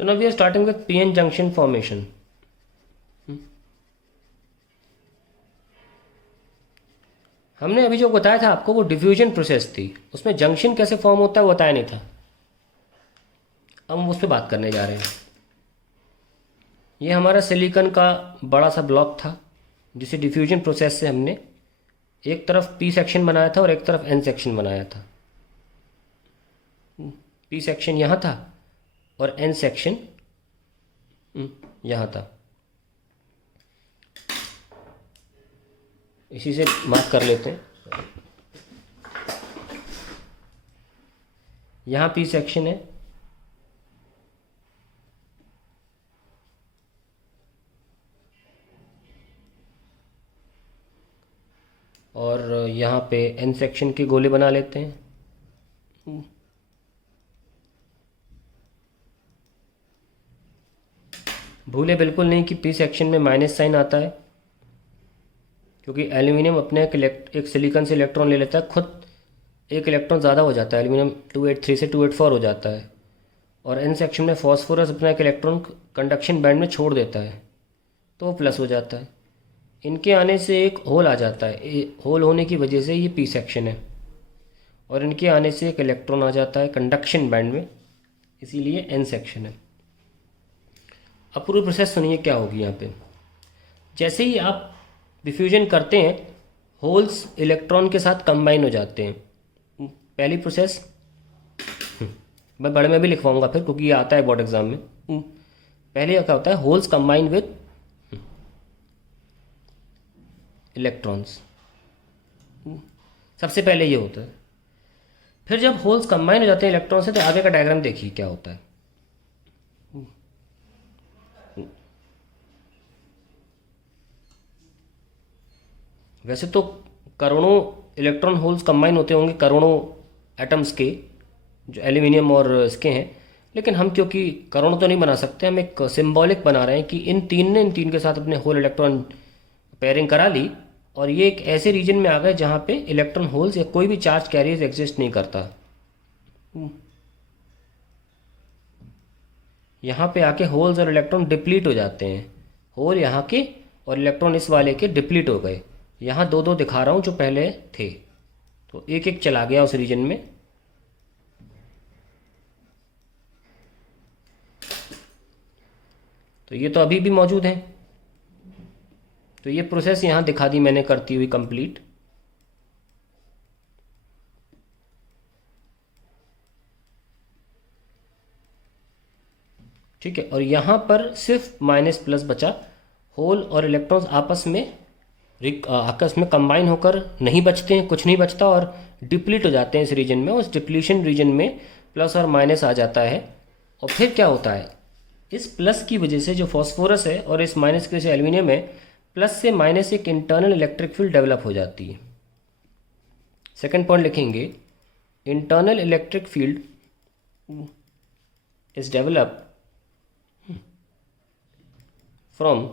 So now we are starting with PN junction formation. हमने अभी जो बताया था आपको वो डिफ्यूजन प्रोसेस थी, उसमें जंक्शन कैसे फॉर्म होता है वो बताया नहीं था। अब हम उस पर बात करने जा रहे हैं। ये हमारा सिलिकॉन का बड़ा सा ब्लॉक था जिसे डिफ्यूजन प्रोसेस से हमने एक तरफ पी सेक्शन बनाया था और एक तरफ एन सेक्शन बनाया था। पी सेक्शन यहाँ था और एन सेक्शन यहाँ था। इसी से मार्क कर लेते हैं। यहाँ पी सेक्शन है और यहाँ पे एन सेक्शन के गोले बना लेते हैं। भूले बिल्कुल नहीं कि पी सेक्शन में माइनस साइन आता है, क्योंकि एल्यूमिनियम अपने एक सिलिकॉन से इलेक्ट्रॉन ले लेता है, खुद एक इलेक्ट्रॉन ज़्यादा हो जाता है। एल्यूमिनियम 283 से 284 हो जाता है और एन सेक्शन में फॉस्फोरस अपना एक इलेक्ट्रॉन कंडक्शन बैंड में छोड़ देता है तो वो प्लस हो जाता है। इनके आने से एक होल आ जाता है, होल होने की वजह से ये पी सेक्शन है, और इनके आने से एक इलेक्ट्रॉन आ जाता है कंडक्शन बैंड में, इसीलिए एन सेक्शन है। अब पूरी प्रोसेस सुनिए क्या होगी यहाँ पे। जैसे ही आप डिफ्यूजन करते हैं, होल्स इलेक्ट्रॉन के साथ कंबाइन हो जाते हैं। पहली प्रोसेस मैं बड़े में भी लिखवाऊंगा फिर, क्योंकि ये आता है बोर्ड एग्जाम में। पहले क्या होता है, होल्स कंबाइन विद इलेक्ट्रॉन्स, सबसे पहले ये होता है। फिर जब होल्स कंबाइन हो जाते हैं इलेक्ट्रॉन से, तो आगे का डायग्राम देखिए क्या होता है। वैसे तो करोड़ों इलेक्ट्रॉन होल्स कंबाइन होते होंगे, करोड़ों एटम्स के जो एल्यूमिनियम और इसके हैं, लेकिन हम क्योंकि करोड़ों तो नहीं बना सकते, हम एक सिंबॉलिक बना रहे हैं कि इन तीन के साथ अपने होल इलेक्ट्रॉन पेयरिंग करा ली, और ये एक ऐसे रीजन में आ गए जहाँ पे इलेक्ट्रॉन होल्स या कोई भी चार्ज कैरियर एग्जिस्ट नहीं करता। यहाँ पे आके होल्स और इलेक्ट्रॉन डिप्लीट हो जाते हैं। होल यहाँ के और इलेक्ट्रॉन इस वाले के डिप्लीट हो गए। यहाँ दो दो दिखा रहा हूँ जो पहले थे, तो एक एक चला गया उस रीजन में। तो ये तो अभी भी मौजूद है। तो ये प्रोसेस यहाँ दिखा दी मैंने करती हुई कंप्लीट। ठीक है, और यहाँ पर सिर्फ माइनस प्लस बचा। होल और इलेक्ट्रॉन्स आपस में कंबाइन होकर नहीं बचते हैं, कुछ नहीं बचता और डिप्लीट हो जाते हैं इस रीजन में। उस डिप्लीशन रीजन में प्लस और माइनस आ जाता है, और फिर क्या होता है, इस प्लस की वजह से जो फॉस्फोरस है और इस माइनस की वजह से एल्यूमिनियम है, प्लस से माइनस एक इंटरनल इलेक्ट्रिक फील्ड डेवलप हो जाती है। सेकंड पॉइंट लिखेंगे, internal electric field is develop from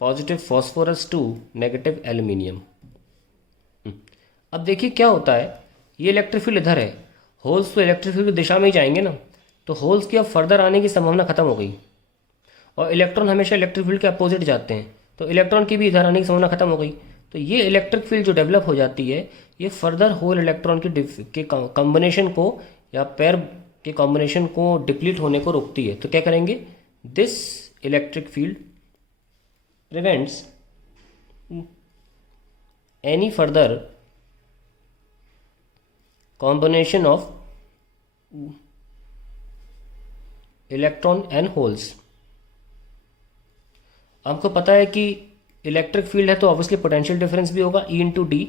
positive phosphorus to negative aluminium. अब देखिए क्या होता है, ये इलेक्ट्रिक फील्ड इधर है, होल्स तो इलेक्ट्रिक फील्ड की दिशा में ही जाएंगे ना, तो होल्स की अब फर्दर आने की संभावना खत्म हो गई, और इलेक्ट्रॉन हमेशा इलेक्ट्रिक फील्ड के अपोजिट जाते हैं, तो इलेक्ट्रॉन की भी इधर आने की संभावना खत्म हो गई। तो ये इलेक्ट्रिक फील्ड जो डेवलप हो जाती है, ये फर्दर होल इलेक्ट्रॉन के कॉम्बिनेशन को या पेयर के कॉम्बिनेशन को डिप्लीट होने को रोकती है। तो क्या करेंगे, this electric field prevents any further combination of electron and holes। आपको पता है कि इलेक्ट्रिक फील्ड है तो ऑब्वियसली पोटेंशियल डिफरेंस भी होगा E इंटू डी,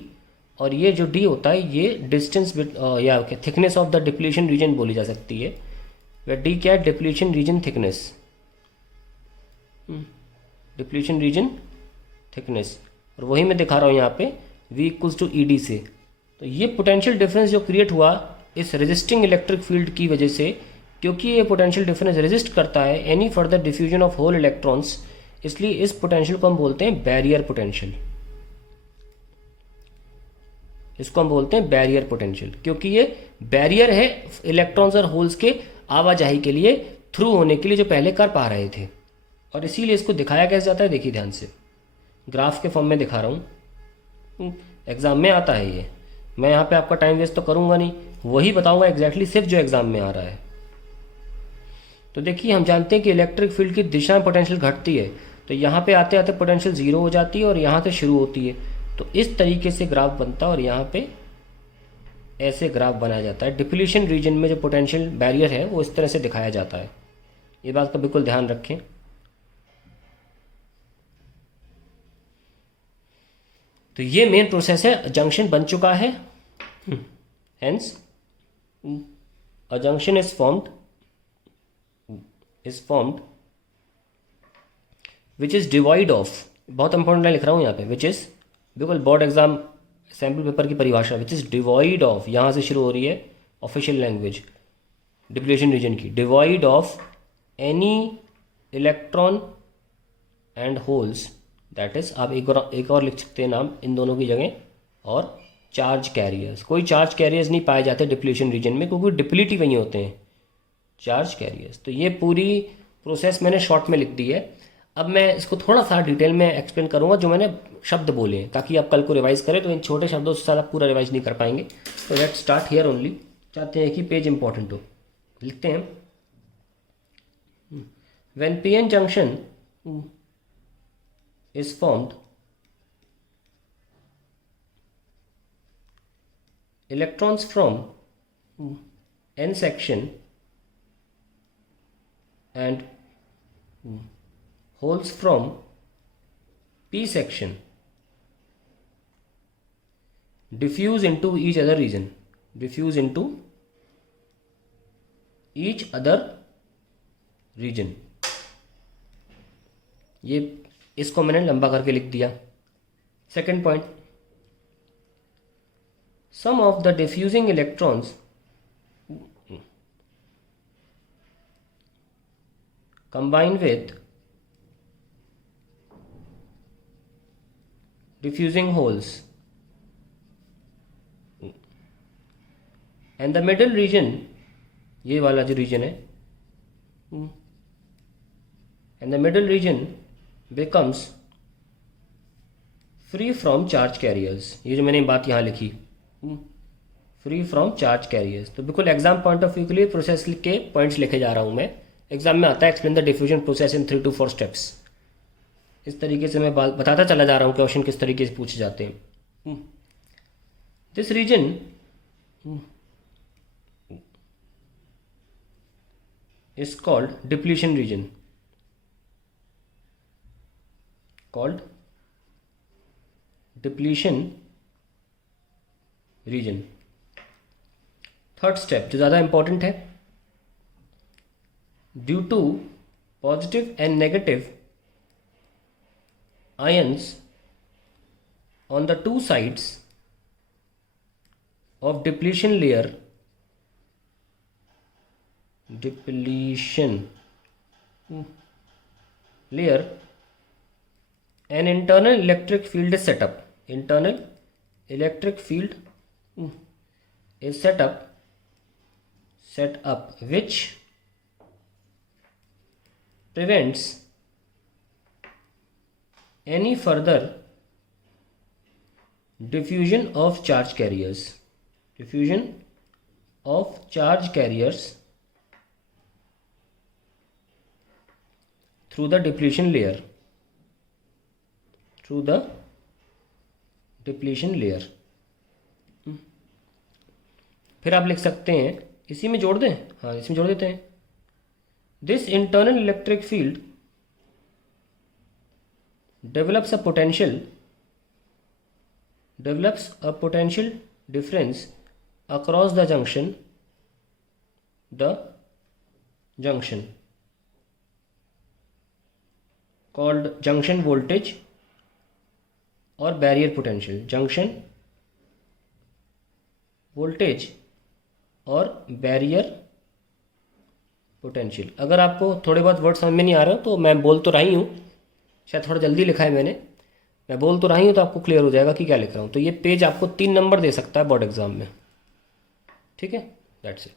और ये जो डी होता है ये डिस्टेंस या thickness of the depletion region बोली जा सकती है। वह डी क्या है, depletion region thickness, depletion region thickness, और वही मैं दिखा रहा हूँ यहाँ पे V इक्वल्स टू ED से। तो ये पोटेंशियल डिफरेंस जो क्रिएट हुआ इस रेजिस्टिंग इलेक्ट्रिक फील्ड की वजह से, क्योंकि ये पोटेंशियल डिफरेंस रेजिस्ट करता है any further diffusion of hole electrons, इसलिए इस पोटेंशियल को हम बोलते हैं बैरियर पोटेंशियल। इसको हम बोलते हैं बैरियर पोटेंशियल, क्योंकि ये बैरियर है इलेक्ट्रॉन्स और होल्स के आवाजाही के लिए थ्रू होने के लिए जो पहले कर पा रहे थे। और इसीलिए इसको दिखाया कैसे जाता है, देखिए ध्यान से, ग्राफ के फॉर्म में दिखा रहा हूँ। एग्ज़ाम में आता है ये, मैं यहाँ पे आपका टाइम वेस्ट तो करूँगा नहीं, वही बताऊँगा एग्जैक्टली सिर्फ जो एग्ज़ाम में आ रहा है। तो देखिए हम जानते हैं कि इलेक्ट्रिक फील्ड की दिशा में पोटेंशियल घटती है, तो यहाँ पे आते आते पोटेंशियल ज़ीरो हो जाती है और यहाँ से शुरू होती है। तो इस तरीके से ग्राफ बनता है और यहाँ पे ऐसे ग्राफ बनाया जाता है। डिप्लीशन रीजन में जो पोटेंशियल बैरियर है वो इस तरह से दिखाया जाता है, ये बात का बिल्कुल ध्यान रखें। तो ये मेन प्रोसेस है, जंक्शन बन चुका है, hence a junction is formed which is divide of, बहुत इंपॉर्टेंट लाइन लिख रहा हूँ यहाँ पे, विच इज़ बिल्कुल बोर्ड एग्जाम सैम्पल पेपर की परिभाषा, विच इज़ डिवाइड ऑफ, यहाँ से शुरू हो रही है ऑफिशियल लैंग्वेज डिप्लीशन रीजन की, divide of any electron and holes, that is आप एक और लिख सकते हैं नाम इन दोनों की जगह, और चार्ज कैरियर्स। कोई चार्ज कैरियर्स नहीं पाए जाते डिप्लीशन रीजन में, क्योंकि डिप्लीट ही वही होते हैं, चार्ज कैरियर्स। तो ये पूरी प्रोसेस मैंने शॉर्ट में लिख दी है। अब मैं इसको थोड़ा सा डिटेल में एक्सप्लेन करूंगा, जो मैंने शब्द बोले हैं, ताकि आप कल को रिवाइज करें, तो इन छोटे शब्दों से सारा पूरा रिवाइज नहीं कर पाएंगे। तो लेट्स स्टार्ट हियर ओनली, चाहते हैं कि पेज इंपॉर्टेंट हो, लिखते हैं। When PN junction is formed, electrons from n section and holes from p section diffuse into each other region, ये इसको मैंने लंबा करके लिख दिया। Second point, some of the diffusing electrons combine with diffusing holes and the middle region, ये वाला जो रीजन है, and the middle region becomes free from charge carriers, ये जो मैंने बात यहाँ लिखी, फ्री फ्रॉम चार्ज कैरियर्स। तो बिल्कुल एग्जाम पॉइंट ऑफ व्यू के लिए प्रोसेस के पॉइंट्स लिखे जा रहा हूँ मैं। एग्जाम में आता है explain the diffusion process in 3 to 4 steps. इस तरीके से मैं बताता चला जा रहा हूँ क्वेश्चन किस तरीके से पूछे जाते हैं। This region is called depletion region, third step जो ज़्यादा इंपॉर्टेंट है, due to positive and negative ions on the 2 sides of depletion layer, an internal electric field is set up. Internal electric field is set up which prevents any further diffusion of charge carriers through the depletion layer. फिर आप लिख सकते हैं, इसी में जोड़ दें, हाँ इसमें जोड़ देते हैं, this internal electric field develops a potential difference across the junction called junction voltage और बैरियर पोटेंशियल, जंक्शन वोल्टेज और बैरियर पोटेंशियल। अगर आपको थोड़े बहुत वर्ड समझ में नहीं आ रहे हो तो मैं बोल तो रही हूँ, शायद थोड़ा जल्दी लिखा है मैंने, मैं बोल तो रही हूँ तो आपको क्लियर हो जाएगा कि क्या लिख रहा हूँ। तो ये पेज आपको 3 नंबर दे सकता है बोर्ड एग्जाम में, ठीक है, दैट्स इट।